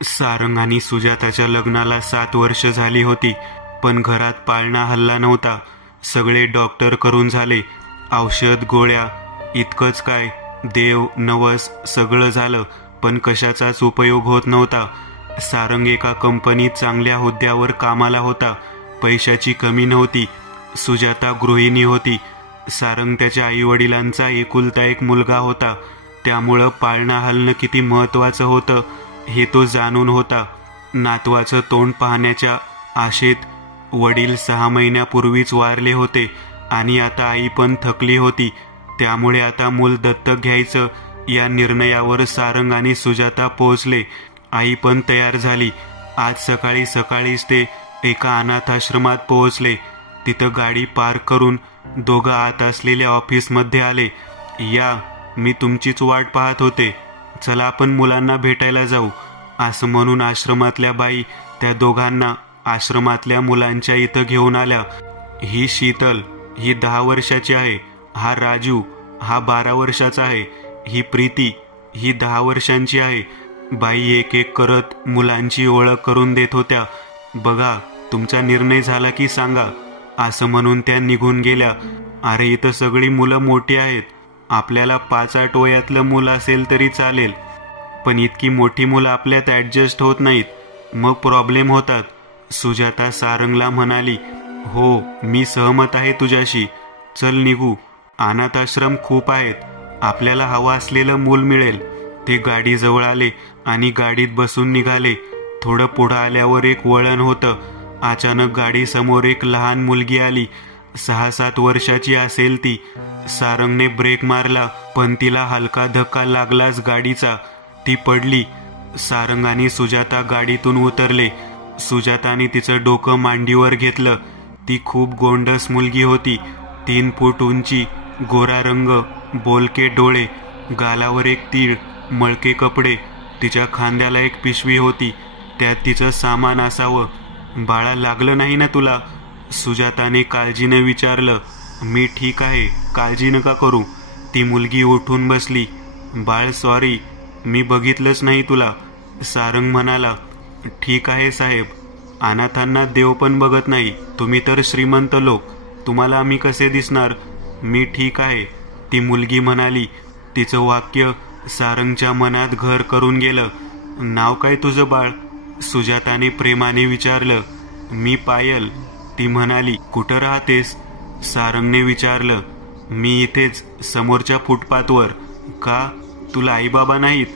सारंग आणि सुजाताच्या लग्नाला 7 वर्ष झाली होती, पण घरात पाळणा हल्ला नव्हता. सगळे डॉक्टर करून झाले, औषध गोळ्या, इतकंच काय देव नवस सगळं झालं, पण कशाचाच उपयोग होत नव्हता. सारंग एका कंपनीत चांगल्या हुद्द्यावर कामाला होता. पैशाची कमी नव्हती. सुजाता गृहिणी होती. सारंग त्याच्या आईवडिलांचा एकुलता एक मुलगा होता, त्यामुळं पाळणा हलणं किती महत्त्वाचं होतं हे तो जाणून होता. नातवाचं तोंड पाहण्याच्या आशेत वडील 6 महिन्यापूर्वीच वारले होते आणि आता आई पण थकली होती. त्यामुळे आता मूल दत्तक घ्यायचं या निर्णयावर सारंग आणि सुजाता पोहोचले. आई पण तयार झाली. आज सकाळी सकाळीच ते एका अनाथाश्रमात पोहोचले. तिथं गाडी पार्क करून दोघं आत असलेल्या ऑफिसमध्ये आले. या, मी तुमचीच वाट पाहत होते. चला आपण मुलांना भेटायला जाऊ, असं म्हणून आश्रमातल्या बाई त्या दोघांना आश्रमातल्या मुलांच्या इथं घेऊन आल्या. ही शीतल, ही 10 वर्षाची आहे. हा राजू, हा 12 वर्षाचा आहे. ही प्रीती, ही 10 वर्षांची आहे. बाई एक एक करत मुलांची ओळख करून देत होत्या. बघा, तुमचा निर्णय झाला की सांगा, असं म्हणून त्या निघून गेल्या. अरे, इथं सगळी मुलं मोठी आहेत. आपल्याला 5-8 वयातलं मुलं असेल तरी चालेल, पण इतकी मोठी मुलं आपल्यात ॲडजस्ट होत नाहीत, मग प्रॉब्लेम होतात. सुजाता सारंगला म्हणाली, हो, मी सहमत आहे तुझ्याशी. चल निघू. अनाथाश्रम खूप आहेत. आपल्याला हवं असलेलं मूल मिळेल. ते गाडीजवळ आले आणि गाडीत बसून निघाले. थोडं पुढं आल्यावर एक वळण होतं. अचानक गाडीसमोर एक लहान मुलगी आली. 6-7 वर्षाची असेल ती. सारंगने ब्रेक मारला, पण तिला हलका धक्का लागलाच गाडीचा. ती पडली. सारंग आणि सुजाता गाडीतून उतरले. सुजाताने तिचं डोकं मांडीवर घेतलं. ती खूप गोंडस मुलगी होती. 3 फूट उंची, गोरा रंग, बोलके डोळे, गालावर एक तीळ, मळके कपडे. तिच्या खांद्याला एक पिशवी होती, त्यात तिचं सामान असावं. बाळा, लागलं नाही ना तुला? सुजाताने काळजीने विचारलं. मी ठीक आहे, काळजी नका करू. ती मुलगी उठून बसली. बाळ, सॉरी, मी बघितलंच नाही तुला. सारंग म्हणाला, ठीक आहे साहेब, अनाथांना देव पण बघत नाही. तुम्ही तर श्रीमंत लोक, तुम्हाला आम्ही कसे दिसणार? मी ठीक आहे, ती मुलगी म्हणाली. तिचं वाक्य सारंगच्या मनात घर करून गेलं. नाव काय तुझं बाळ? सुजाताने प्रेमाने विचारलं. मी पायल, ती म्हणाली. कुठं राहतेस? सारंगने विचारलं. मी इथेच, समोरच्या फुटपाथवर. का, तुला आई बाबा नाहीत?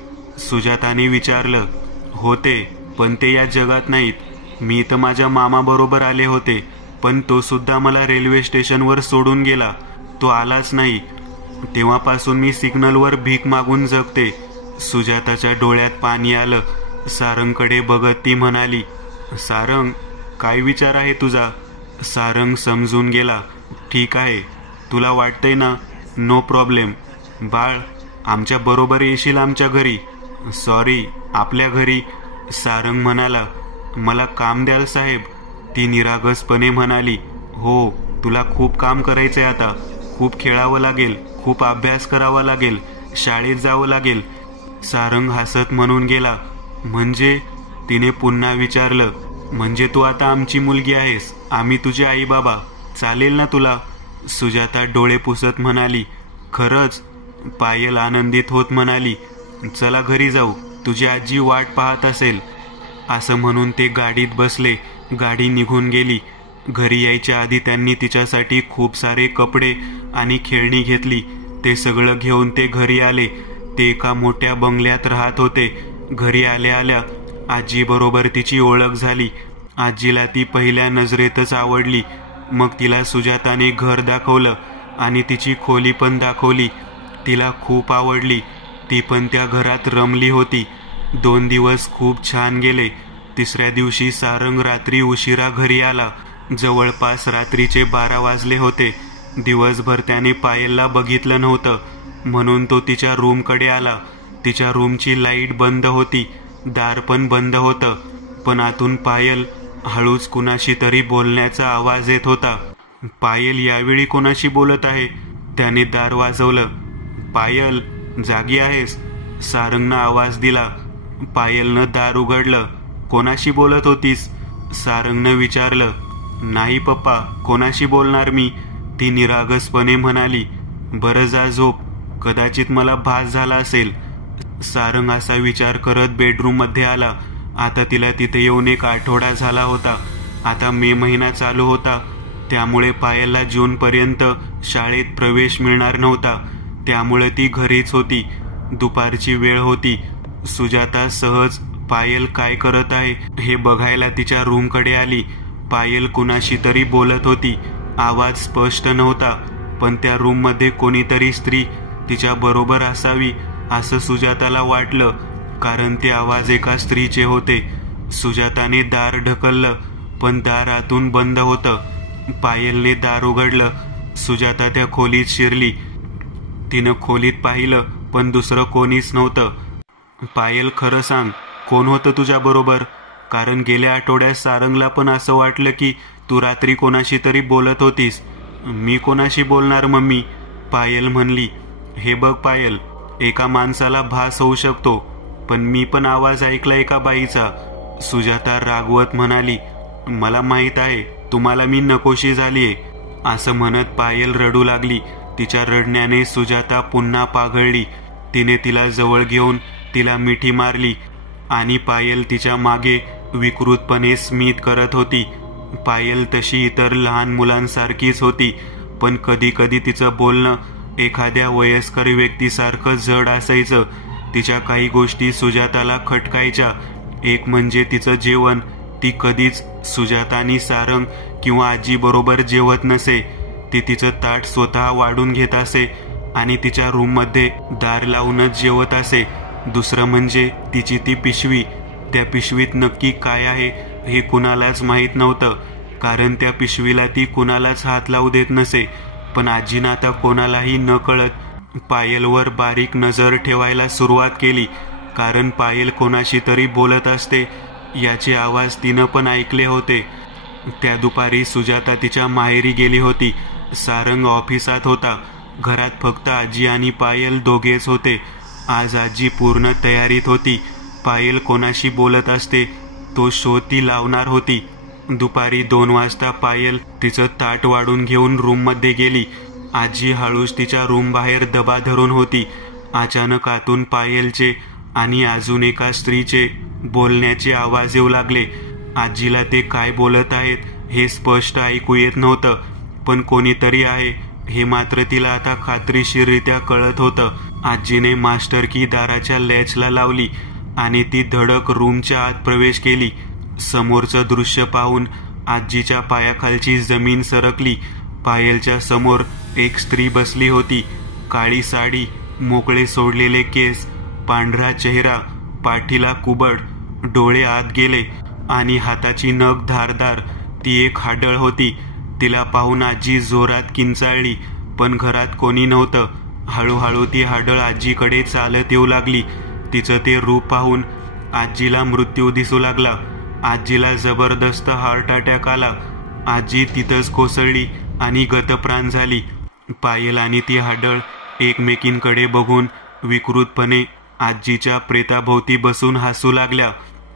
सुजाताने विचारलं. होते, पण ते या जगात नाहीत. मी इथं माझ्या मामाबरोबर आले होते, पण तो सुद्धा मला रेल्वे स्टेशनवर सोडून गेला. तो आलाच नाही. तेव्हापासून मी सिग्नलवर भीक मागून जगते. सुजाताच्या डोळ्यात पाणी आलं. सारंगकडे बघत ती म्हणाली, सारंग, काय विचार आहे तुझा? सारंग समजून गेला. ठीक आहे, तुला वाटतंय ना, नो प्रॉब्लेम. बाळ, आमच्या बरोबर येशील आमच्या घरी? सॉरी, आपल्या घरी. सारंग म्हणाला. मला काम द्याल साहेब? ती निरागसपणे म्हणाली. हो, तुला खूप काम करायचंय आता. खूप खेळावं लागेल, खूप अभ्यास करावा लागेल, शाळेत जावं लागेल. सारंग हसत म्हणून गेला. म्हणजे? तिने पुन्हा विचारलं. म्हणजे तू आता आमची मुलगी आहेस, आम्ही तुझे आई बाबा. चालेल ना तुला? सुजाता डोळे पुसत म्हणाली. खरंच? पायल आनंदित होत म्हणाली. चला घरी जाऊ, तुझी आजी वाट पाहत असेल. असं म्हणून ते गाडीत बसले. गाडी निघून गेली. घरी यायच्या आधी त्यांनी तिच्यासाठी खूप सारे कपडे आणि खेळणी घेतली. ते सगळं घेऊन ते घरी आले. ते एका मोठ्या बंगल्यात राहत होते. घरी आल्या आल्या आजीबरोबर तिची ओळख झाली. आजीला ती पहिल्या नजरेतच आवडली. मग तिला सुजाताने घर दाखवलं आणि तिची खोली पण दाखवली. तिला खूप आवडली. ती पण त्या घरात रमली होती. 2 दिवस खूप छान गेले. 3ऱ्या दिवशी सारंग रात्री उशिरा घरी आला. जवळपास रात्रीचे 12 वाजले होते. दिवसभर त्याने पायलला बघितलं नव्हतं, म्हणून तो तिच्या रूमकडे आला. तिच्या रूमची लाईट बंद होती, दार पण बंद होतं, पण आतून पायल हळूच कुणाशी तरी बोलण्याचा आवाज येत होता. पायल यावेळी कोणाशी बोलत आहे? त्याने दार वाजवलं. पायल, जागी आहेस? सारंगनं आवाज दिला. पायलनं दार उघडलं. कोणाशी बोलत होतीस? सारंगनं विचारलं. नाही पप्पा, कोणाशी बोलणार मी, ती निरागसपणे म्हणाली. बरं जा झोप, कदाचित मला भास झाला असेल. सारंग असा विचार करत बेडरूममध्ये आला. आता तिला तिथे येऊन 1 आठवडा झाला होता. आता मे महिना चालू होता, त्यामुळे पायलला जूनपर्यंत शाळेत प्रवेश मिळणार नव्हता. त्यामुळे ती घरीच होती. दुपारची वेळ होती. सुजाता सहज पायल काय करत आहे हे बघायला तिच्या रूमकडे आली. पायल कुणाशी तरी बोलत होती. आवाज स्पष्ट नव्हता, पण त्या रूममध्ये कोणीतरी स्त्री तिच्या बरोबर असावी असं सुजाताला वाटलं, कारण ते आवाज एका स्त्रीचे होते. सुजाताने दार ढकललं, पण दार आतून बंद होतं. पायलने दार उघडलं. सुजाता त्या खोलीत शिरली. तिनं खोलीत पाहिलं, पण दुसरं कोणीच नव्हतं. पायल, खरं सांग, कोण होतं तुझ्या बरोबर? कारण गेल्या आठवड्यात सारंगला पण असं वाटलं की तू रात्री कोणाशी तरी बोलत होतीस. मी कोणाशी बोलणार मम्मी? पायल म्हणली. हे बघ पायल, एका माणसाला भास होऊ शकतो, पण मी पण आवाज ऐकला एका बाईचा. सुजाता रागवत म्हणाली. मला माहित आहे तुम्हाला मी नकोशी झालीये. असं म्हणत पायल रडू लागली. तिच्या रडण्याने सुजाता पुन्हा पाघळली. तिने तिला जवळ घेऊन तिला मिठी मारली आणि पायल तिच्या मागे विकृतपणे स्मित करत होती. पायल तशी इतर लहान मुलांसारखीच होती, पण कधी कधी तिचं बोलणं एखाद्या वयस्कर व्यक्तीसारखं जड असायचं. तिच्या काही गोष्टी सुजाताला खटकायच्या. एक म्हणजे तिचं जेवण. ती कधीच सुजातानी सारंग किंवा आजी बरोबर जेवत नसे. ती तिचं ताट स्वतः वाढून घेत असे आणि तिच्या रूममध्ये दार लावूनच जेवत असे. दुसरं म्हणजे तिची ती पिशवी. त्या पिशवीत नक्की काय आहे हे कुणालाच माहीत नव्हतं, कारण त्या पिशवीला ती कुणालाच हात लावू देत नसे. पण आजीनं आता कोणालाही न कळत पायलवर बारीक नजर ठेवायला सुरुवात केली, कारण पायल कोणाशी तरी बोलत असते याचे आवाज तिनं पण ऐकले होते. त्या दुपारी सुजाता तिच्या माहेरी गेली होती. सारंग ऑफिसात होता. घरात फक्त आजी आणि पायल दोघेच होते. आज आजी पूर्ण तयारीत होती. पायल कोणाशी बोलत असते तो शोध ती लावणार होती. दुपारी 2 वाजता पायल तिचं ताट वाढून घेऊन रूममध्ये गेली. आजी हळूच तिच्या रूम बाहेर दबा धरून होती. अचानक आतून पायलचे आणि अजून एका स्त्रीचे बोलण्याचे आवाज येऊ लागले. आजीला ते काय बोलत आहेत हे स्पष्ट ऐकू येत नव्हतं, पण कोणीतरी आहे हे मात्र तिला आता खात्रीशीररित्या कळत होतं. आजीने मास्टर की दाराच्या लॅचला लावली आणि ती धडक रूमच्या आत प्रवेश केली. समोरचं दृश्य पाहून आजीच्या पायाखालची जमीन सरकली. पायलच्या समोर एक स्त्री बसली होती. काळी साडी, मोकळे सोडलेले केस, पांढरा चेहरा, पाठीला कुबड, डोळे आत गेले आणि हाताची नख धारदार. ती एक हाडळ होती. तिला पाहून आजी जोरात किंचाळली, पण घरात कोणी नव्हतं. हळूहळू ती हाडळ आजीकडे चालत येऊ लागली. तिचं ते रूप पाहून आजीला मृत्यू दिसू लागला. आजीला जबरदस्त हार्ट अटॅक आला. आजी तिथंच कोसळली आणि गतप्राण झाली. पायल आणि ती हाडळ एकमेकींकडे बघून विकृतपणे आजीच्या प्रेताभोवती बसून हसू लागल्या.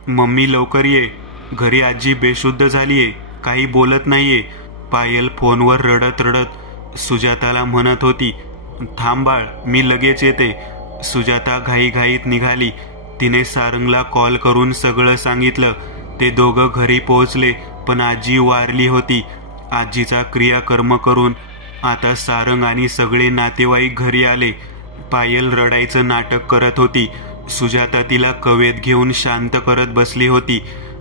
मम्मी लवकर ये, घरी आजी बेशुद्ध झालीये, काही बोलत नाहीये. पायल फोनवर रडत रडत सुजाताला म्हणत होती. थांब बाळ, मी लगेच येते. सुजाता घाईघाईत निघाली. तिने सारंगला कॉल करून सगळं सांगितलं. ते दोघं घरी पोहोचले, पण आजी वारली होती. आजीचा क्रियाकर्म करून आता सारंग आणि सगळे नातेवाईक घरी आले. पायल रडायचं नाटक करत होती. सुजाता तिला कवेत घेऊन शांत करत बसली होती.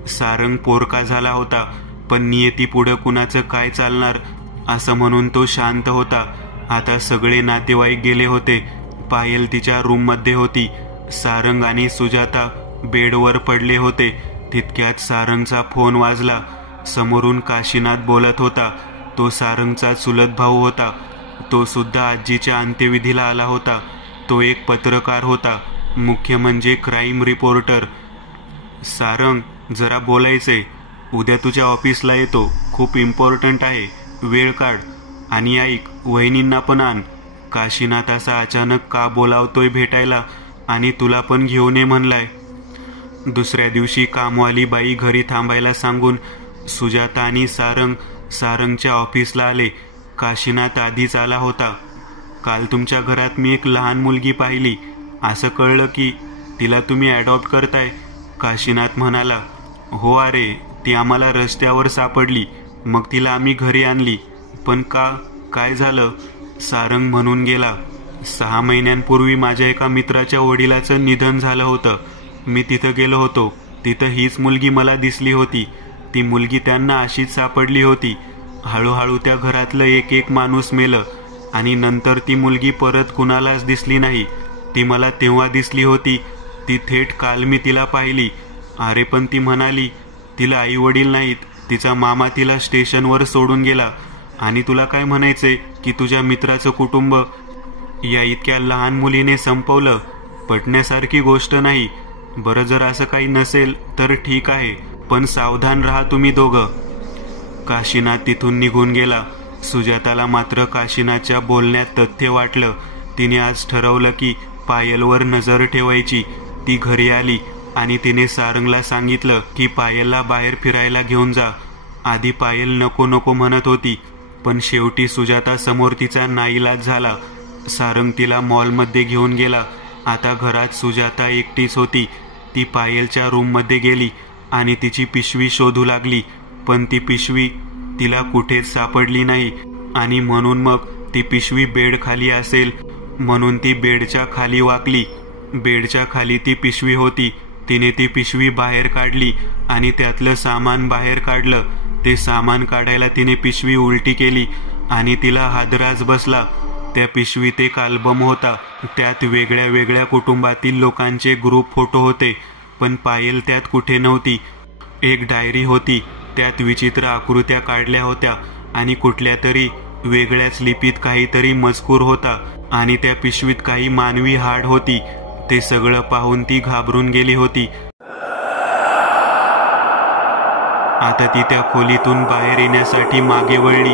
सारंग पोरका झाला होता, पण नियतीपुढं कुणाचं काय चालणार असं म्हणून तो शांत होता. आता सगळे नातेवाईक गेले होते. पायल तिच्या रूममध्ये होती. सारंग आणि सुजाता बेडवर पडले होते. तितक्यात सारंगचा फोन वाजला. समोरून काशीनाथ बोलत होता. तो सारंगचा चुलत भाऊ होता. तो सुद्धा आजीच्या अंत्यविधीला आला होता. तो एक पत्रकार होता, मुख्य म्हणजे क्राईम रिपोर्टर. सारंग, जरा बोलायचंय. उद्या तुझ्या ऑफिसला येतो, खूप इम्पॉर्टंट आहे, वेळ काढ. आणि ऐक, वहिनींना पण आण. काशीनाथ असा अचानक का बोलावतोय भेटायला आणि तुला पण घेऊन ये म्हणलाय? दुसऱ्या दिवशी कामवाली बाई घरी थांबायला सांगून सुजाता आणि सारंगच्या ऑफिसला आले. काशीनाथ आधीच आला होता. काल तुमच्या घरात मी एक लहान मुलगी पाहिली. असं कळलं की तिला तुम्ही ॲडॉप्ट करताय. काशीनाथ म्हणाला, हो अरे, ती आम्हाला रस्त्यावर सापडली. मग तिला आम्ही घरी आणली. पण काय झालं? सारंग म्हणून गेला, 6 महिन्यांपूर्वी माझ्या एका मित्राच्या वडिलाचं निधन झालं होतं. मी तिथं गेलो होतो. तिथं हीच मुलगी मला दिसली होती. ती मुलगी त्यांना अशीच सापडली होती. हळूहळू त्या घरातलं एक माणूस मेलं आणि नंतर ती मुलगी परत कुणालाच दिसली नाही. ती मला तेव्हा दिसली होती. ती थेट काल मी तिला पाहिली. अरे पण ती म्हणाली तिला आई वडील नाहीत. तिचा मामा तिला स्टेशनवर सोडून गेला. आणि तुला काय म्हणायचंय की तुझ्या मित्राचं कुटुंब या इतक्या लहान मुलीने संपवलं? पटण्यासारखी गोष्ट नाही. बरं, जर असं काही नसेल तर ठीक आहे, पण सावधान राहा तुम्ही दोघं. काशीनाथ तिथून निघून गेला. सुजाताला मात्र काशीनाथच्या बोलण्यात तथ्य वाटलं. तिने आज ठरवलं की पायलवर नजर ठेवायची. ती घरी आली आणि तिने सारंगला सांगितलं की पायलला बाहेर फिरायला घेऊन जा. आधी पायल नको नको म्हणत होती, पण शेवटी सुजाता समोर तिचा नाईलाज झाला. सारंग तिला मॉलमध्ये घेऊन गेला. आता घरात सुजाता एकटीच होती. ती पायलच्या रूममध्ये गेली आणि तिची पिशवी शोधू लागली. पण ती पिशवी तिला कुठेच सापडली नाही. आणि म्हणून मग ती पिशवी बेडखाली असेल म्हणून ती बेडच्या खाली वाकली. बेडच्या खाली ती पिशवी होती. तिने ती पिशवी बाहेर काढली आणि त्यातलं सामान बाहेर काढलं. ते सामान काढायला तिने पिशवी उलटी केली आणि तिला हादराच बसला. त्या पिशवीत एक अल्बम होता. त्यात वेगळ्या वेगळ्या कुटुंबातील लोकांचे ग्रुप फोटो होते, पण पायल त्यात कुठे नव्हती. एक डायरी होती. त्यात विचित्र आकृत्या काढल्या होत्या आणि कुठल्या तरी वेगळ्याच लिपीत काहीतरी मजकूर होता. आणि त्या पिशवीत काही मानवी हाड होती. ते सगळं पाहून ती घाबरून गेली होती. आता ती त्या खोलीतून बाहेर येण्यासाठी मागे वळली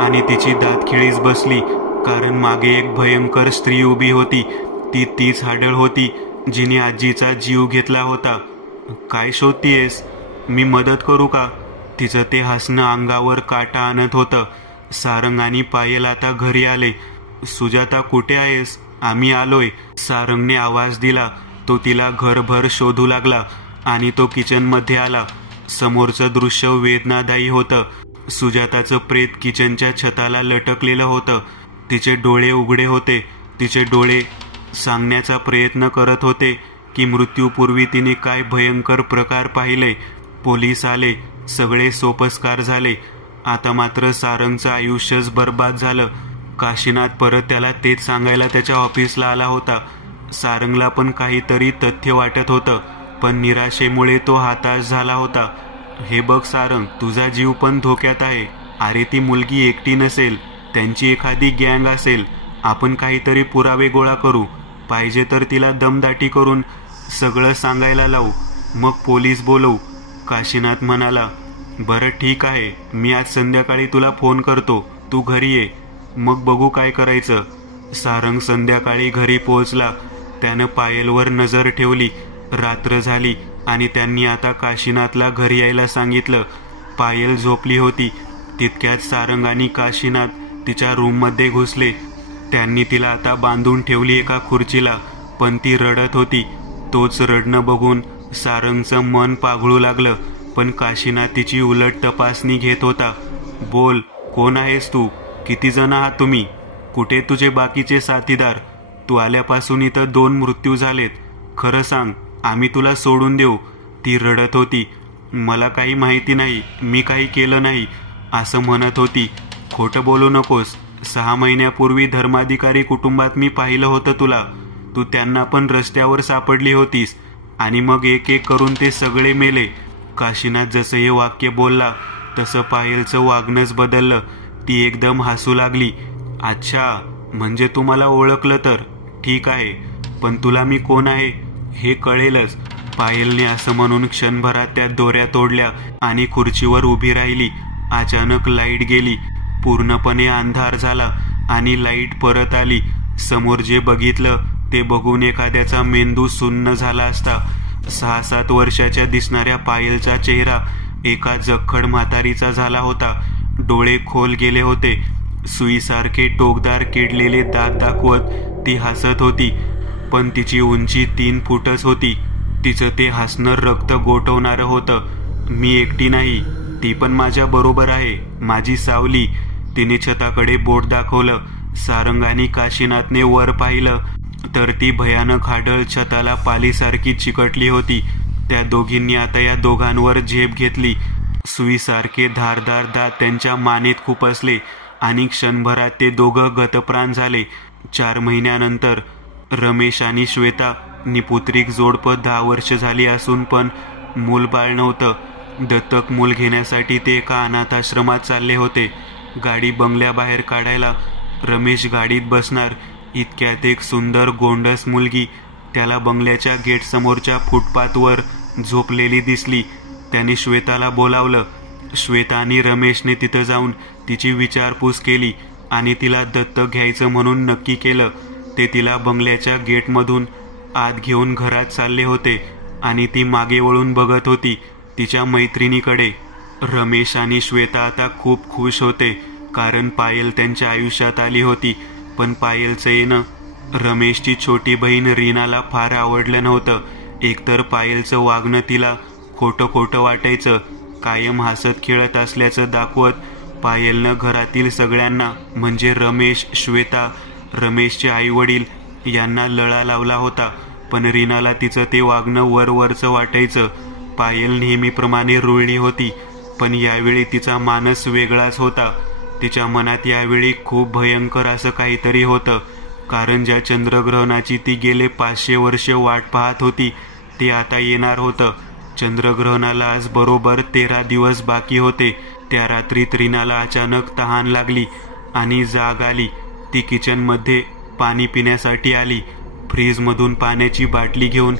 आणि तिची दातखिळीच बसली, कारण मागे एक भयंकर स्त्री उभी होती. ती तीच हाडळ होती जिने आजीचा जीव घेतला होता. काय शोधतीयेस? मी मदत करू का? तिचं ते हसणं अंगावर काटा आणत होतं. सारंग आणि पायल आता घरी आले. सुजाता कुठे आहेस? आम्ही आलोय, सारंगने आवाज दिला. तो तिला घरभर शोधू लागला आणि तो किचनमध्ये आला. समोरचं दृश्य वेदनादायी होतं. सुजाताचं प्रेत किचनच्या छताला लटकलेलं होतं. तिचे डोळे उघडे होते. तिचे डोळे सांगण्याचा प्रयत्न करत होते की मृत्यूपूर्वी तिने काय भयंकर प्रकार पाहिले. पोलीस आले. सगळे सोपस्कार झाले. आता मात्र सारंगचं आयुष्यच बर्बाद झालं. काशीनाथ परत त्याला तेच सांगायला त्याच्या ऑफिसला आला होता. सारंगला पण काहीतरी तथ्य वाटत होतं, पण निराशेमुळे तो हताश झाला होता. हे बघ सारंग, तुझा जीव पण धोक्यात आहे. अरे ती मुलगी एकटी नसेल, त्यांची एखादी गँग असेल. आपण काहीतरी पुरावे गोळा करू. पाहिजे तर तिला दमदाटी करून सगळं सांगायला लावू. मग पोलीस बोलवू. काशीनाथ म्हणाला, बरं ठीक आहे, मी आज संध्याकाळी तुला फोन करतो. तू घरी ये, मग बघू काय करायचं. सारंग संध्याकाळी घरी पोहोचला. त्यानं पायलवर नजर ठेवली. रात्र झाली आणि त्यांनी आता काशीनाथला घरी यायला सांगितलं. पायल झोपली होती. तितक्यात सारंग आणि काशीनाथ तिच्या रूममध्ये घुसले. त्यांनी तिला आता बांधून ठेवली एका खुर्चीला, पण ती रडत होती. तोच रडणं बघून सारंगचं मन पाघळू लागलं. पण काशीनाथ तिची उलट तपासणी घेत होता. बोल, कोण आहेस तू? किती जण आहात तुम्ही? कुठे तुझे बाकीचे साथीदार? तू आल्यापासून इथं 2 मृत्यू झालेत. खरं सांग, आम्ही तुला सोडून देऊ. ती रडत होती. मला काही माहिती नाही, मी काही केलं नाही असं म्हणत होती. खोटं बोलू नकोस. 6 महिन्यापूर्वी धर्माधिकारी कुटुंबात मी पाहिलं होतं तुला. तू त्यांना पण रस्त्यावर सापडली होतीस आणि मग एक एक करून ते सगळे मेले. काशीनाथ जसं हे वाक्य बोलला तसं पायलचं वागणंच बदललं. ती एकदम हसू लागली. अच्छा, म्हणजे तू मला ओळखलं तर ठीक आहे, पण तुला मी कोण आहे हे कळेलच. पायलने असं म्हणून क्षणभरात त्या दोऱ्या तोडल्या आणि खुर्चीवर उभी राहिली. अचानक लाईट गेली. पूर्णपणे अंधार झाला आणि लाईट परत आली. समोर जे बघितलं ते बघून एखाद्याचा मेंदू सुन्न झाला असता. 6-7 वर्षाच्या दिसणाऱ्या पायलचा चेहरा एका जखड म्हातारीचा झाला होता. डोळे खोल गेले होते. सुईसारखे टोकदार किडलेले दात दाखवत ती हसत होती. पण तिची उंची 3 फूटच होती. तिचं ते हसणं रक्त गोठवणारं होतं. मी एकटी नाही, ती पण माझ्या बरोबर आहे, माझी सावली. तिने छताकडे बोट दाखवलं. सारंग आणि काशीनाथने वर पाहिलं तर ती भयानक हाडळ छताला पालीसारखी चिकटली होती. त्या दोघींनी आता या दोघांवर झेप घेतली. सुईसारखे धारदार दात त्यांच्या मानेत खुपसले आणि क्षणभरात ते दोघं गतप्राण झाले. 4 महिन्यानंतर रमेश आणि श्वेता निपुत्रिक जोडपं 10 वर्ष झाली असून पण मूलबाळ नव्हतं. दत्तक मूल घेण्यासाठी ते एका अनाथाश्रमात चालले होते. गाडी बंगल्याबाहेर काढायला रमेश गाडीत बसणार इतक्यात एक सुंदर गोंडस मुलगी त्याला बंगल्याच्या गेट समोरच्या फुटपाथवर झोपलेली दिसली. त्याने श्वेताला बोलावलं. श्वेता आणि रमेशने तिथं जाऊन तिची विचारपूस केली आणि तिला दत्तक घ्यायचं म्हणून नक्की केलं. ते तिला बंगल्याच्या गेटमधून आत घेऊन घरात चालले होते आणि ती मागे वळून बघत होती तिच्या मैत्रिणीकडे. रमेश आणि श्वेता आता खूप खुश होते कारण पायल त्यांच्या आयुष्यात आली होती. पण पायलचं येणं रमेशची छोटी बहीण रीनाला फार आवडलं नव्हतं. एकतर पायलचं वागणं तिला खोटं खोटं वाटायचं. कायम हसत खेळत असल्याचं दाखवत पायलनं घरातील सगळ्यांना म्हणजे रमेश, श्वेता, रमेशचे आईवडील यांना लळा लावला होता. पण रीनाला तिचं ते वागणं वरवरचं वाटायचं. पायल नेहमीप्रमाणे रुळली होती पण यावेळी तिचा मानस वेगळाच होता. तिच्या मनात यावेळी खूप भयंकर असं काहीतरी होतं. कारण ज्या चंद्रग्रहणाची ती गेले 500 वर्ष वाट पाहत होती ते आता येणार होतं. चंद्रग्रहणाला आज बरोबर 13 दिवस बाकी होते. त्या रात्रीत रीनाला अचानक तहान लागली आणि जाग आली. ती किचनमध्ये पाणी पिण्यासाठी आली. फ्रीजमधून पाण्याची बाटली घेऊन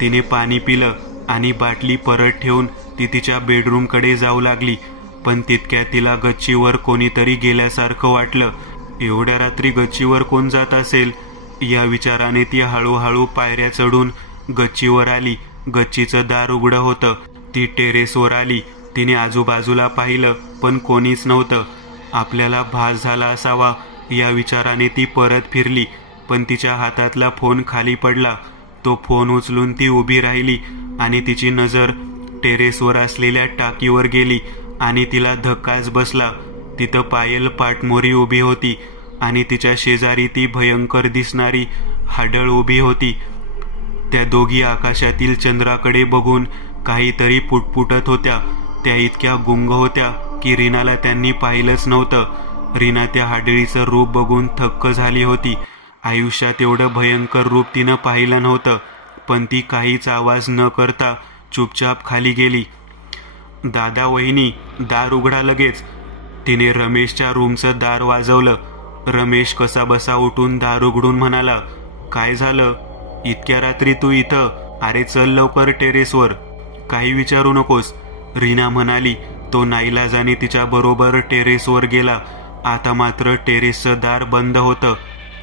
तिने पाणी पिलं आणि बाटली परत ठेवून ती तिच्या बेडरूमकडे जाऊ लागली. पण तितक्यात तिला गच्चीवर कोणीतरी गेल्यासारखं वाटलं. एवढ्या रात्री गच्चीवर कोण जात असेल या विचाराने ती हळूहळू पायऱ्या चढून गच्चीवर आली. गच्चीचं दार उघडं होतं. ती टेरेसवर आली. तिने आजूबाजूला पाहिलं पण कोणीच नव्हतं. आपल्याला भास झाला असावा या विचाराने ती परत फिरली पण तिच्या हातातला फोन खाली पडला. तो फोन उचलून ती उभी राहिली आणि तिची नजर टेरेसवर असलेल्या टाकीवर गेली आणि तिला धक्काच बसला. तिथं पायल पाठमोरी उभी होती आणि तिच्या शेजारी ती भयंकर दिसणारी हाडळ उभी होती. त्या दोघी आकाशातील चंद्राकडे बघून काहीतरी पुटपुटत होत्या. त्या इतक्या गुंग होत्या की रीनाला त्यांनी पाहिलंच नव्हतं. रीना त्या हाडळीचं रूप बघून थक्क झाली होती. आयुष्यात एवढं भयंकर रूप तिनं पाहिलं नव्हतं. पण ती काहीच आवाज न करता चुपचाप खाली गेली. दादा, वहिनी, दार उघडा लगेच. तिने रमेशच्या रूमचं दार वाजवलं. रमेश कसा बसा उठून दार उघडून म्हणाला, काय झालं? इतक्या रात्री तू इथं? अरे चल लवकर टेरेसवर. काही विचारू नकोस, रीना म्हणाली. तो नाईलाजाने तिच्या बरोबर टेरेसवर गेला. आता मात्र टेरेसचं दार बंद होतं.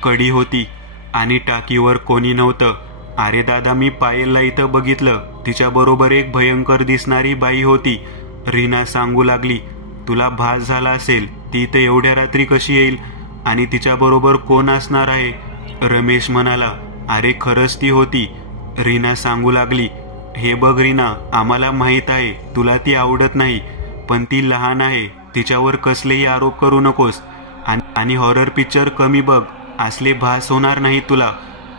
कडी होती आणि टाकीवर कोणी नव्हतं. अरे दादा, मी पायलला इथं बघितलं. तिच्या बरोबर एक भयंकर दिसणारी बाई होती. रीना सांगू लागली. तुला भास झाला असेल, ती इथं एवढ्या रात्री कशी येईल आणि तिच्या बरोबर कोण असणार आहे? रमेश म्हणाला. अरे खरंच ती होती, रीना सांगू लागली. हे बघ रीना, आम्हाला माहित आहे तुला ती आवडत नाही, पण ती लहान आहे. तिच्यावर कसलेही आरोप करू नकोस आणि हॉरर पिक्चर कमी बघ, असले भास होणार नाही तुला.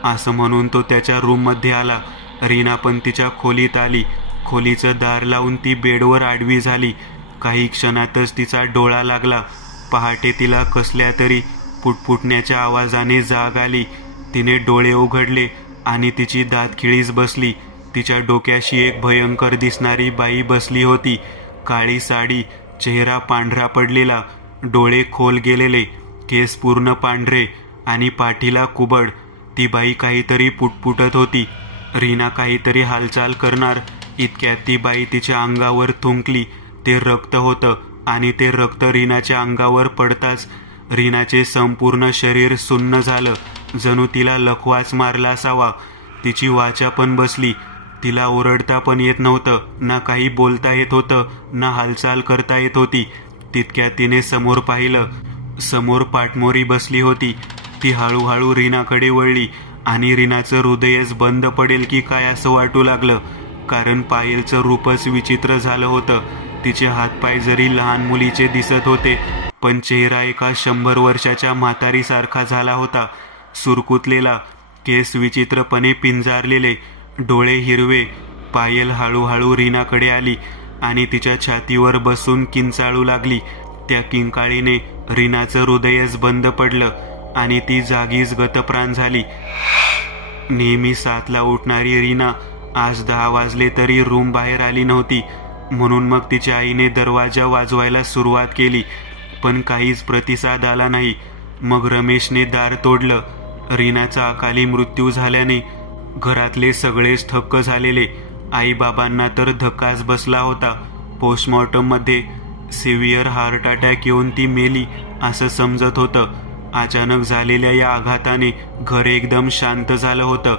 असं म्हणून तो त्याच्या रूममध्ये आला. रीना पण तिच्या खोलीत आली. खोलीचं दार लावून ती बेडवर आडवी झाली. काही क्षणातच तिचा डोळा लागला. पहाटे तिला कसल्या तरी पुटपुटण्याच्या आवाजाने जाग आली. तिने डोळे उघडले आणि तिची दातखिळीच बसली. तिच्या डोक्याशी एक भयंकर दिसणारी बाई बसली होती. काळी साडी, चेहरा पांढरा पडलेला, डोळे खोल गेलेले, केस पूर्ण पांढरे आणि पाठीला कुबड. ती बाई काहीतरी पुटपुटत होती. रीना काहीतरी हालचाल करणार इतक्यात ती बाई तिच्या अंगावर थुंकली. ते रक्त होतं आणि ते रक्त रीनाच्या अंगावर पडताच रीनाचे संपूर्ण शरीर सुन्न झालं. जणू तिला लखवाच मारला असावा. तिची वाचा पण बसली. तिला ओरडता पण येत नव्हतं, ना काही बोलता येत होतं, ना हालचाल करता येत होती. तितक्यात तिने समोर पाहिलं. समोर पाठमोरी बसली होती. ती हळूहळू रीनाकडे वळली आणि रीनाचं हृदयच बंद पडेल की काय असं वाटू लागलं. कारण पायलचं रूपच विचित्र झालं होतं. तिचे हातपाय जरी लहान मुलीचे दिसत होते, पण चेहरा एका 100 वर्षाच्या म्हातारीसारखा झाला होता. सुरकुतलेला, केस विचित्रपणे पिंजारलेले, डोळे हिरवे. पायल हळूहळू रीनाकडे आली आणि तिच्या छातीवर बसून किंचाळू लागली. त्या किंकाळीने रीनाचं हृदयच बंद पडलं आणि ती जागीच गतप्राण झाली. नेहमी 7ला उठणारी रीना आज 10 वाजले तरी रूम बाहेर आली नव्हती. म्हणून मग तिच्या आईने दरवाजा वाजवायला सुरुवात केली, पण काहीच प्रतिसाद आला नाही. मग रमेशने दार तोडलं. रीनाचा अकाली मृत्यू झाल्याने घरातले सगळेच थक्क झालेले. आईबाबांना तर धक्काच बसला होता. पोस्टमॉर्टममध्ये सिव्हिअर हार्ट अटॅक येऊन ती मेली असं समजत होतं. अचानक झालेल्या या आघाताने घर एकदम शांत झालं होतं.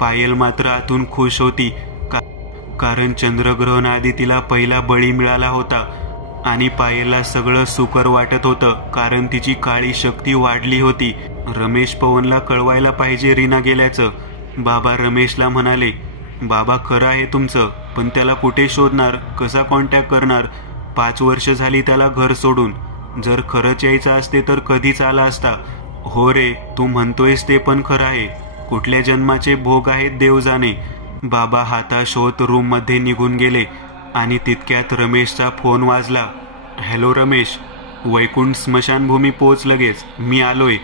पायल मात्र आतून खुश होती, कारण चंद्रग्रहण आधी तिला पहिला बळी मिळाला होता. आणि पायलला सगळं सुकर वाटत होतं, कारण तिची काळी शक्ती वाढली होती. रमेश पवनला कळवायला पाहिजे रीना गेल्याचं. बाबा रमेशला म्हणाले, बाबा खरं आहे तुमचं, पण त्याला कुठे शोधणार, कसा कॉन्टॅक्ट करणार? 5 वर्ष झाली त्याला घर सोडून. जर खरंच यायचं असते तर कधीच आला असता. हो रे, तू म्हणतोयस ते पण खरं आहे. कुठल्या जन्माचे भोग आहेत देव जाणे. बाबा हाताश होत रूममध्ये निघून गेले आणि तितक्यात रमेशचा फोन वाजला. हॅलो रमेश, वैकुंठ स्मशानभूमी पोच लगेच, मी आलोय.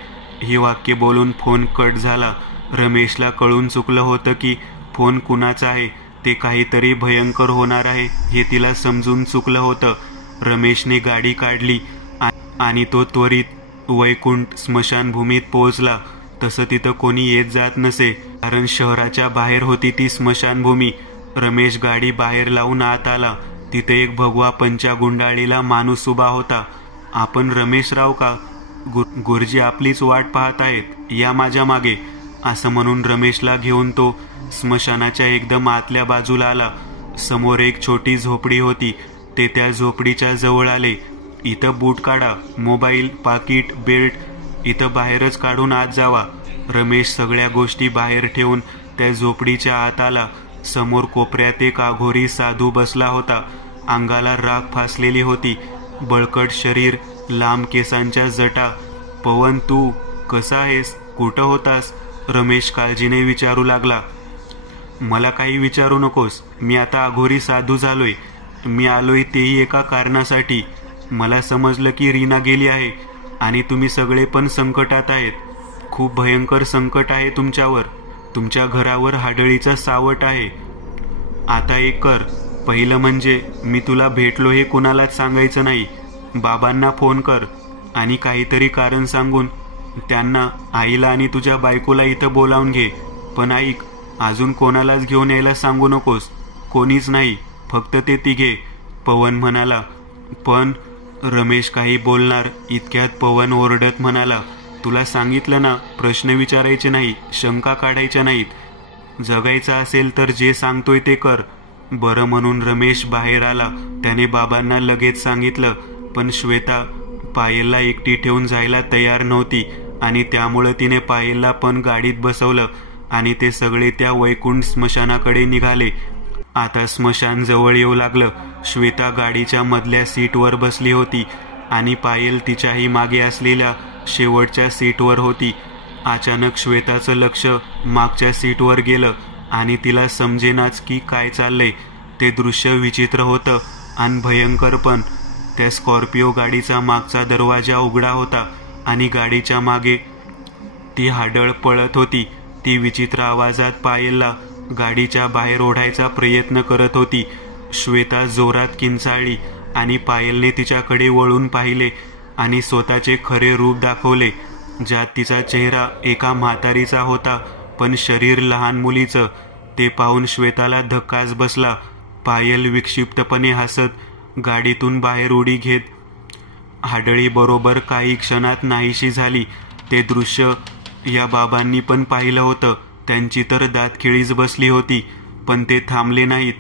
ही वाक्य बोलून फोन कट झाला. रमेशला कळून चुकलं होतं की फोन कुणाचा आहे. ते काहीतरी भयंकर होणार आहे हे तिला समजून चुकलं होतं. रमेशने गाडी काढली आणि तो त्वरित वैकुंठ स्मशानभूमीत पोहोचला. तसं तिथं कोणी येत जात नसे, कारण शहराच्या बाहेर होती ती स्मशानभूमी. रमेश गाडी बाहेर लावून आत आला. तिथे एक भगवा पंचा गुंडाळीला माणूस उभा होता. आपण रमेशराव का? गुरुजी आपलीच वाट पाहत आहेत, या माझ्या मागे, असं म्हणून रमेशला घेऊन तो स्मशानाच्या एकदम आतल्या बाजूला आला. समोर एक छोटी झोपडी होती. ते त्या झोपडीच्या जवळ आले. इथं बूट काढा, मोबाईल, पाकिट, बेल्ट इथं बाहेरच काढून आत जावा. रमेश सगळ्या गोष्टी बाहेर ठेवून त्या झोपडीच्या आत आला. समोर कोपऱ्यात एक आघोरी साधू बसला होता. अंगाला राख फासलेली होती, बळकट शरीर, लांब केसांच्या जटा. पवन, तू कसा आहेस? कुठं होतास? रमेश काळजीने विचारू लागला. मला काही विचारू नकोस, मी आता आघोरी साधू झालोय. मी आलोय तेही एका कारणासाठी. मला समजलं की रीना गेली आहे आणि तुम्ही सगळे पण संकटात आहेत. खूप भयंकर संकट आहे तुमच्यावर. तुमच्या घरावर हाडळीचा सावट आहे. आता एक कर, पहिलं म्हणजे मी तुला भेटलो हे कुणालाच सांगायचं नाही. बाबांना फोन कर आणि काहीतरी कारण सांगून त्यांना, आईला आणि तुझ्या बायकोला इथं बोलावून घे. पण ऐक, अजून कोणालाच घेऊन यायला सांगू नकोस. कोणीच नाही, फक्त ते तिघे. पवन म्हणाला. पण रमेश काही बोलणार इतक्यात पवन ओरडत म्हणाला, तुला सांगितलं ना, प्रश्न विचारायचे नाही, शंका काढायच्या नाहीत. जगायचं असेल तर जे सांगतोय ते कर. बरं म्हणून रमेश बाहेर आला. त्याने बाबांना लगेच सांगितलं. पण श्वेता पायलला एकटी ठेवून जायला तयार नव्हती आणि त्यामुळं तिने पायलला पण गाडीत बसवलं आणि ते सगळे त्या वैकुंठ स्मशानाकडे निघाले. आता स्मशान जवळ येऊ लागलं. श्वेता गाडीच्या मधल्या सीटवर बसली होती आणि पायल तिच्याही मागे असलेल्या शेवटच्या सीटवर होती. अचानक श्वेताचं लक्ष मागच्या सीटवर गेलं आणि तिला समजेनाच की काय चाललंय. ते दृश्य विचित्र होतं आणि भयंकर पण. त्या स्कॉर्पिओ गाडीचा मागचा दरवाजा उघडा होता आणि गाडीच्या मागे ती हाडळ पळत होती. ती विचित्र आवाजात पायलला गाडीच्या बाहेर ओढायचा प्रयत्न करत होती. श्वेता जोरात किंचाळली आणि पायलने तिच्याकडे वळून पाहिले आणि स्वतःचे खरे रूप दाखवले, ज्यात तिचा चेहरा एका म्हातारीचा होता पण शरीर लहान मुलीचं. ते पाहून श्वेताला धक्काच बसला. पायल विक्षिप्तपणे हसत गाडीतून बाहेर उडी घेत हाडळी बरोबर काही क्षणात नाहीशी झाली. ते दृश्य या बाबांनी पण पाहिलं होतं. त्यांची तर दातखिळीच बसली होती. पण ते थांबले नाहीत.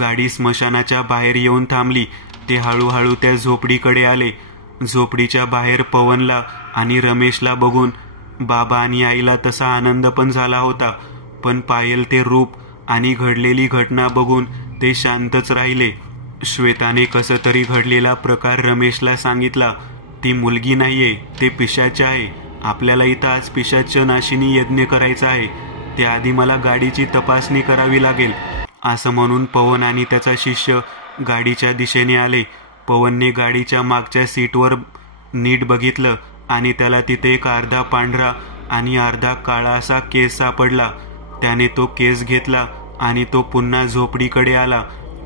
गाडी स्मशानाच्या बाहेर येऊन थांबली. ते हळूहळू त्या झोपडीकडे आले. झोपडीच्या बाहेर पवनला आणि रमेशला बघून बाबा आणि आईला तसा आनंद पण झाला होता, पण पायल ते रूप आणि घडलेली घटना बघून ते शांतच राहिले. श्वेताने कसं तरी घडलेला प्रकार रमेशला सांगितला. ती मुलगी नाहीये, ते पिशाच आहे. आपल्याला इथं आज पिशाच नाशिनी यज्ञ करायचा आहे. त्याआधी मला गाडीची तपासणी करावी लागेल, असं म्हणून पवन आणि त्याचा शिष्य गाडीच्या दिशेने आले. पवनने गाडीच्या मागच्या सीटवर नीट बघितलं आणि त्याला तिथे एक अर्धा पांढरा आणि अर्धा काळा असा केस सापडला. त्याने तो केस घेतला आणि तो पुन्हा झोपडीकडे आला.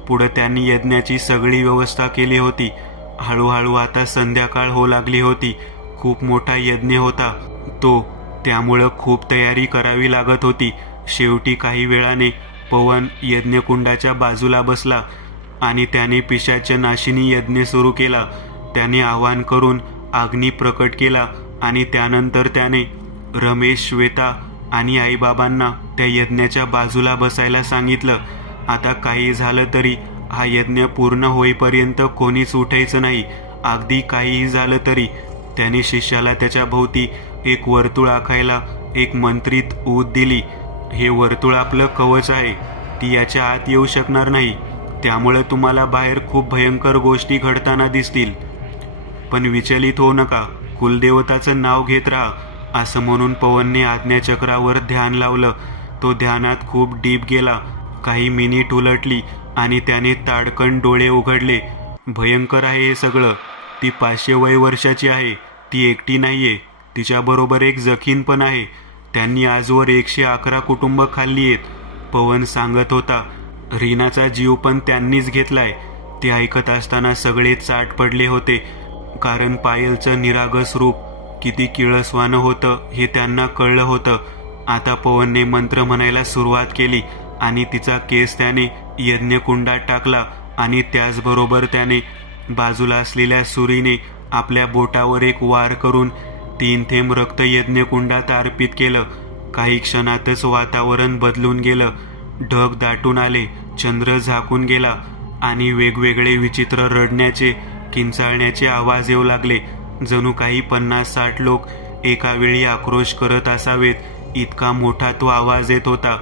पुढे त्यांनी यज्ञाची सगळी व्यवस्था केली होती. हळूहळू आता संध्याकाळ होऊ लागली होती. खूप मोठा यज्ञ होता तो, त्यामुळं खूप तयारी करावी लागत होती. शेवटी काही वेळाने पवन यज्ञकुंडाच्या बाजूला बसला आणि त्याने पिशाच नाशिनी यज्ञ सुरू केला. त्याने आवाहन करून अग्नी प्रकट केला आणि त्यानंतर त्याने रमेश, श्वेता आणि आईबाबांना त्या यज्ञाच्या बाजूला बसायला सांगितलं. आता काही झालं तरी हा यज्ञ पूर्ण होईपर्यंत कोणीच उठायचं नाही. अगदी काहीही झालं तरी. त्याने शिष्याला त्याच्या भोवती एक वर्तुळ आखायला एक मंत्रित ऊत दिली. हे वर्तुळ आपलं कवच आहे. ती याच्या आत येऊ शकणार नाही. त्यामुळे तुम्हाला बाहेर खूप भयंकर गोष्टी घडताना दिसतील, पण विचलित होऊ नका. कुलदेवताचं नाव घेत राहा, असं म्हणून पवनने आज्ञाचक्रावर ध्यान लावलं. तो ध्यानात खूप डीप गेला. काही मिनिट उलटली आणि त्याने ताडकन डोळे उघडले. भयंकर आहे हे सगळं. ती 500 वय वर्षाची आहे. ती एकटी नाहीये, तिच्याबरोबर एक जखीन पण आहे. त्यांनी आजवर 111 कुटुंब खाल्ली आहेत. पवन सांगत होता. रीनाचा जीव पण त्यांनीच घेतलाय. ते ऐकत असताना सगळे चाट पडले होते, कारण पायलचं निरागस रूप किती किळसवानं होतं हे त्यांना कळलं होतं. आता पवनने मंत्र म्हणायला सुरुवात केली आणि तिचा केस त्याने यज्ञकुंडात टाकला आणि त्याचबरोबर त्याने बाजूला असलेल्या सुरीने आपल्या बोटावर एक वार करून 3 थेंब रक्त यज्ञकुंडात अर्पित केलं. काही क्षणातच वातावरण बदलून गेलं. ढग दाटून आले, चंद्र झाकून गेला आणि वेगवेगळे विचित्र रडण्याचे, किंचाळण्याचे आवाज येऊ लागले. जणू काही 50-60 लोक एका वेळी आक्रोश करत असावेत, इतका मोठा तो आवाज येत होता.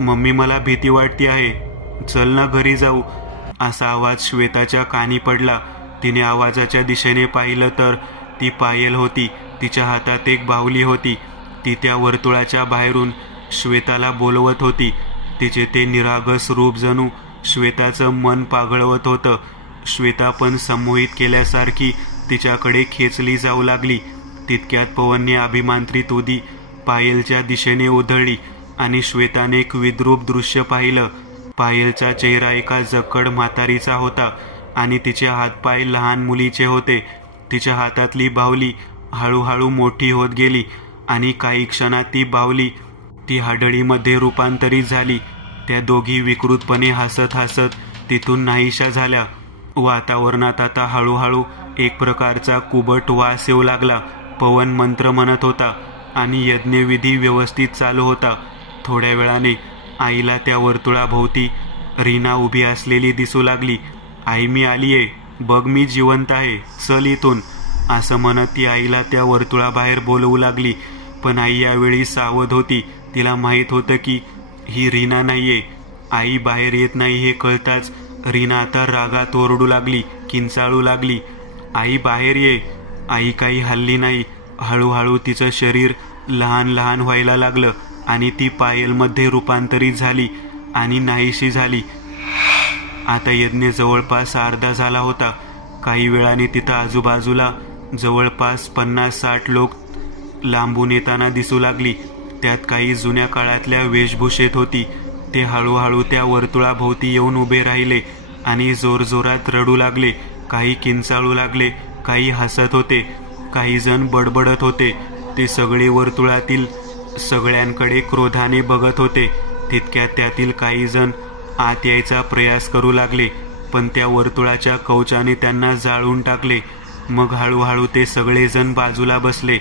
मम्मी, मला भीती वाटते आहे, चल ना घरी जाऊ, असा आवाज श्वेताच्या कानी पडला. तिने आवाजाच्या दिशेने पाहिलं तर ती पायल होती. तिच्या हातात एक बाहुली होती. ती त्या वर्तुळाच्या बाहेरून श्वेताला बोलवत होती. तिचे ते निरागस रूप जणू श्वेताचं मन पागळवत होतं. श्वेता पण संमोहित केल्यासारखी तिच्याकडे खेचली जाऊ लागली. तितक्यात पवनने अभिमांत्रित उदी पायलच्या दिशेने उधळली आणि श्वेताने एक विद्रूप दृश्य पाहिलं. पायलचा चेहरा एका जक्कड म्हातारीचा होता आणि तिचे हातपाय लहान मुलीचे होते. तिच्या हातातली बाहुली हळूहळू मोठी होत गेली आणि काही क्षणात ती बाहुली ती हाडळीमध्ये रूपांतरित झाली. त्या दोघी विकृतपणे हसत हसत तिथून नाहीशा झाल्या. वातावरणात आता हळूहळू एक प्रकारचा कुबट वास येऊ लागला. पवन मंत्र म्हणत होता आणि यज्ञविधी व्यवस्थित चालू होता. थोड्या वेळाने आईला त्या वर्तुळाभोवती रीना उभी असलेली दिसू लागली. आई, मी आलीये, बघ मी जिवंत आहे, चल इथून, असं म्हणत ती आईला त्या वर्तुळाबाहेर बोलवू लागली. पण आई यावेळी सावध होती. तिला माहीत होतं की ही रीना नाहीये. आई बाहेर येत नाही हे कळताच रीना आता रागात ओरडू लागली, किंचाळू लागली. आई बाहेर ये. आई काही हल्ली नाही. हळूहळू तिचं शरीर लहान लहान व्हायला लागलं आणि ती पायलमध्ये रूपांतरित झाली आणि नाहीशी झाली. आता यज्ञ जवळपास अर्धा झाला होता. काही वेळाने तिथं आजूबाजूला जवळपास 50-60 लोक लांबून येताना दिसू लागली. त्यात काही जुन्या काळातल्या वेशभूषेत होती. ते हळूहळू त्या वर्तुळाभोवती येऊन उभे राहिले आणि जोरजोरात रडू लागले. काही किंचाळू लागले, काही हसत होते, काही जण बडबडत होते. ते सगळे वर्तुळातील सगळ्यांकडे क्रोधाने बघत होते. तितक्यात त्यातील काही जण आत यायचा प्रयास करू लागले, पण त्या वर्तुळाच्या कवचाने त्यांना जाळून टाकले. मग हळूहळू ते सगळे जण बाजूला बसले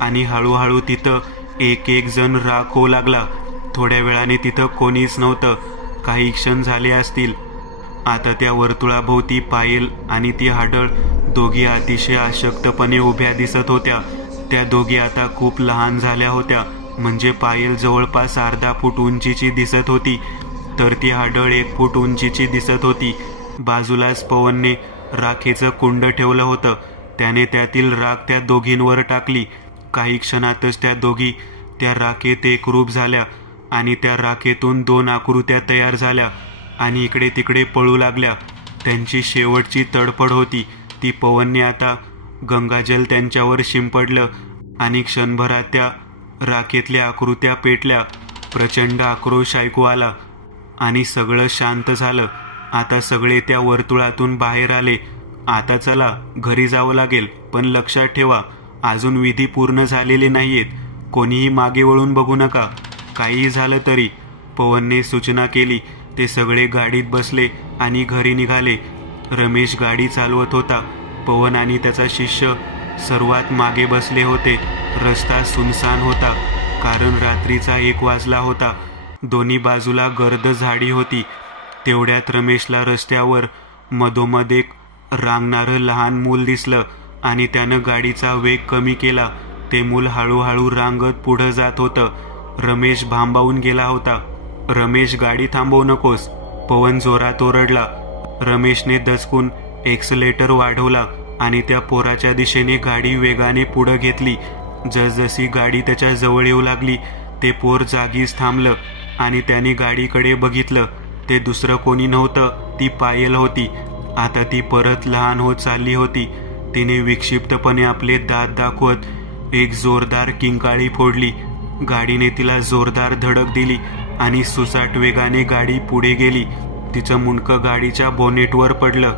आणि हळूहळू तिथं एक एक जण राख होऊ लागला. थोड्या वेळाने तिथं कोणीच नव्हतं. काही क्षण झाले असतील. आता त्या वर्तुळाभोवती पायल आणि ती हाडळ दोघी अतिशय अशक्तपणे उभ्या दिसत होत्या. त्या दोघी आता खूप लहान झाल्या होत्या. म्हणजे पायल जवळपास अर्धा फूट उंचीची दिसत होती, तर ती हाडळ 1 फूट उंचीची दिसत होती. बाजूलाच पवनने राखेचं कुंड ठेवलं होतं. त्याने त्यातील राख त्या दोघींवर टाकली. काही क्षणातच त्या दोघी त्या राखेत एकरूप झाल्या आणि त्या राखेतून 2 आकृत्या तयार झाल्या आणि इकडे तिकडे पळू लागल्या. त्यांची शेवटची तडफड होती ती पवनने आता गंगाजल त्यांच्यावर शिंपडलं आणि क्षणभरात त्या राखेतल्या आकृत्या पेटल्या. प्रचंड आक्रोश ऐकू आला आणि सगळं शांत झालं. आता सगळे त्या वर्तुळातून बाहेर आले. आता चला, घरी जावं लागेल, पण लक्षात ठेवा, अजून विधी पूर्ण झालेले नाहीयेत. कोणीही मागे वळून बघू नका, काहीही झालं तरी, पवनने सूचना केली. ते सगळे गाडीत बसले आणि घरी निघाले. रमेश गाडी चालवत होता. पवन आणि त्याचा शिष्य सर्वात मागे बसले होते. रस्ता सुनसान होता, कारण रात्रीचा 1 वाजला होता. दोन्ही बाजूला गर्द झाडी होती. तेवढ्यात रमेशला रस्त्यावर मधोमध एक रांगणारं लहान मूल दिसलं आणि त्यानं गाडीचा वेग कमी केला. ते मूल हळूहळू रांगत पुढं जात होतं. रमेश भांबावून गेला होता. रमेश, गाडी थांबवू नकोस, पवन जोरात ओरडला. रमेशने दचकून एक्सलेटर वाढवला आणि त्या पोराच्या दिशेने गाडी वेगाने पुढे घेतली. जसजशी गाडी त्याच्या जवळ येऊ लागली ते पोर जागीच थांबलं आणि त्याने गाडीकडे बघितलं. ते दुसरं कोणी नव्हतं, ती पायल होती. आता ती परत लहान होत चालली होती. तिने विक्षिप्तपणे आपले दात दाखवत एक जोरदार किंकाळी फोडली. गाडीने तिला जोरदार धडक दिली आणि सुसाट वेगाने गाडी पुढे गेली. तिचं मुंडकं गाडीच्या बोनेटवर पडलं.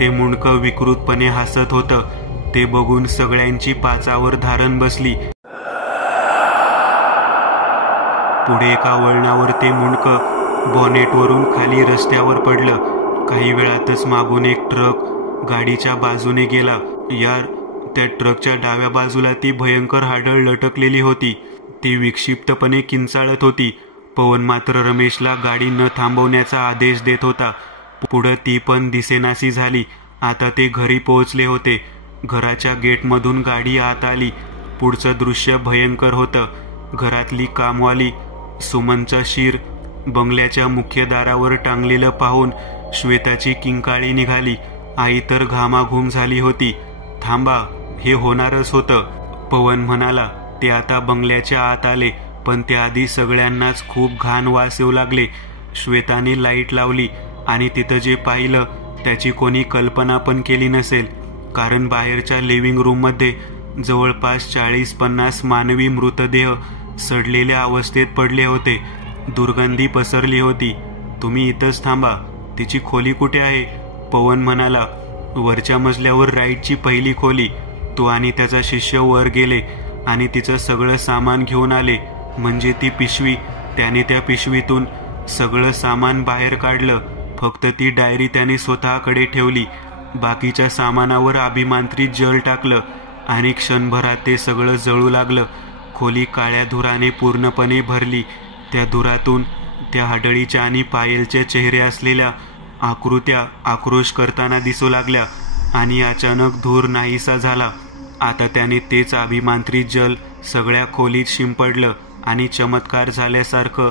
ते मुंडकं विकृतपणे हसत होतं. ते बघून सगळ्यांची पाचावर धारण बसली. पुढे एका वळणावर ते मुंडकं बॉनेटवरून खाली रस्त्यावर पडलं. काही वेळातच मागून एक ट्रक गाडीच्या बाजूने गेला. यार, त्या ट्रकच्या डाव्या बाजूला ती भयंकर हाडळ लटकलेली होती. ती विक्षिप्तपणे किंचाळत होती. पवन मात्र रमेशला गाडी न थांबवण्याचा आदेश देत होता. पुढं ती पण दिसेनाशी झाली. आता ते घरी पोहोचले होते. घराच्या गेटमधून गाडी आत आली. पुढचं दृश्य भयंकर होतं. घरातली कामवाली सुमनचा शिर बंगल्याच्या मुख्य दारावर टांगलेलं पाहून श्वेताची किंकाळी निघाली. आई तर घामाघूम झाली होती. थांबा, हे होणारच होतं, पवन म्हणाला. ते आता बंगल्याच्या आत आले, पण त्याआधी सगळ्यांनाच खूप घाण वास येऊ लागले. श्वेताने लाईट लावली आणि तिथं जे पाहिलं त्याची कोणी कल्पना पण केली नसेल, कारण बाहेरच्या लिव्हिंग रूममध्ये जवळपास 40-50 मानवी मृतदेह सडलेल्या अवस्थेत पडले होते. दुर्गंधी पसरली होती. तुम्ही इथंच थांबा, तिची खोली कुठे आहे, पवन म्हणाला. वरच्या मजल्यावर राईटची पहिली खोली. तो आणि त्याचा शिष्य वर गेले आणि तिचं सगळं सामान घेऊन आले. म्हणजे ती पिशवी. त्याने त्या पिशवीतून सगळं सामान बाहेर काढलं. फक्त ती डायरी त्याने स्वतःकडे ठेवली. बाकीच्या सामानावर अभिमांत्रित जल टाकलं आणि क्षणभरात ते सगळं जळू लागलं. खोली काळ्या धुराने पूर्णपणे भरली. त्या धुरातून त्या हाडळीच्या आणि पायलचे चेहरे असलेल्या आकृत्या आक्रोश करताना दिसू लागल्या आणि अचानक धूर नाहीसा झाला. आता त्याने तेच अभिमांत्रित जल सगळ्या खोलीत शिंपडलं आणि चमत्कार झाल्यासारखं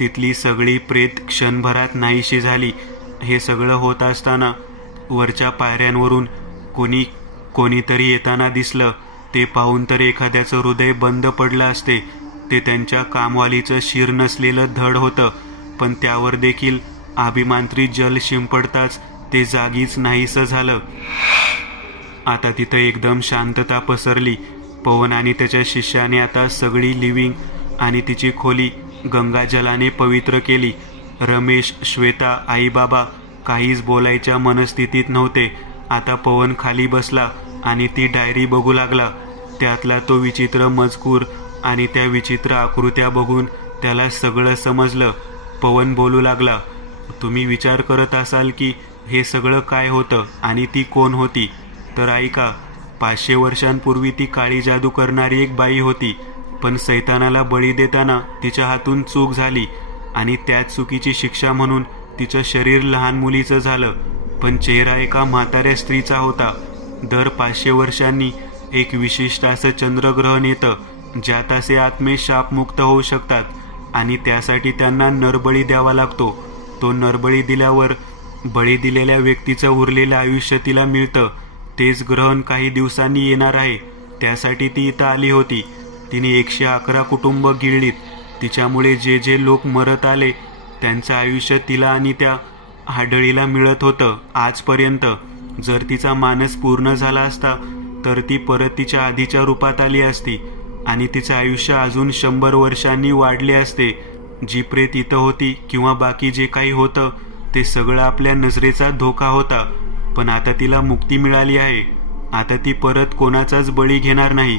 तिथली सगळी प्रेत क्षणभरात नाहीशी झाली. हे सगळं होत असताना वरच्या पायऱ्यांवरून कोणीतरी येताना दिसलं. ते पाहून तर एखाद्याचं हृदय बंद पडलं असते. ते त्यांच्या कामवालीचं शिर नसलेलं धड होतं, पण त्यावर देखील अभिमांत्रित जल शिंपडताच ते जागीच नाहीसं झालं. आता तिथं एकदम शांतता पसरली. पवन आणि त्याच्या शिष्याने आता सगळी लिव्हिंग आणि तिची खोली गंगाजलाने पवित्र केली. रमेश, श्वेता, आई बाबा काहीच बोलायच्या मनस्थितीत नव्हते. आता पवन खाली बसला आणि ती डायरी बघू लागला. त्यातला तो विचित्र मजकूर आणि त्या विचित्र आकृत्या बघून त्याला सगळं समजलं. पवन बोलू लागला. तुम्ही विचार करत असाल की हे सगळं काय होतं आणि ती कोण होती, तर ऐका. 500 वर्षांपूर्वी ती काळी जादू करणारी एक बाई होती, पण सैतानाला बळी देताना तिच्या हातून चूक झाली आणि त्याच चुकीची शिक्षा म्हणून तिचं शरीर लहान मुलीचं झालं, पण चेहरा एका म्हाताऱ्या स्त्रीचा होता. दर 500 वर्षांनी एक विशिष्ट असं चंद्रग्रहण येतं ज्यात असे आत्मे शापमुक्त होऊ शकतात आणि त्यासाठी त्यांना नरबळी द्यावा लागतो. तो नरबळी दिल्यावर बळी दिलेल्या व्यक्तीचं उरलेलं आयुष्य तिला मिळतं. तेच ग्रहण काही दिवसांनी येणार आहे, त्यासाठी ती इथं आली होती. तिने 111 कुटुंब गिळलीत. तिच्यामुळे जे जे लोक मरत आले त्यांचं आयुष्य तिला आणि त्या हाडळीला मिळत होतं आजपर्यंत. जर तिचा मानस पूर्ण झाला असता तर ती परत तिच्या आधीच्या रूपात आली असती आणि तिचं आयुष्य अजून 100 वर्षांनी वाढले असते. जी प्रेत इथं होती किंवा बाकी जे काही होतं ते सगळं आपल्या नजरेचा धोका होता. पण आता तिला मुक्ती मिळाली आहे. आता ती परत कोणाचाच बळी घेणार नाही.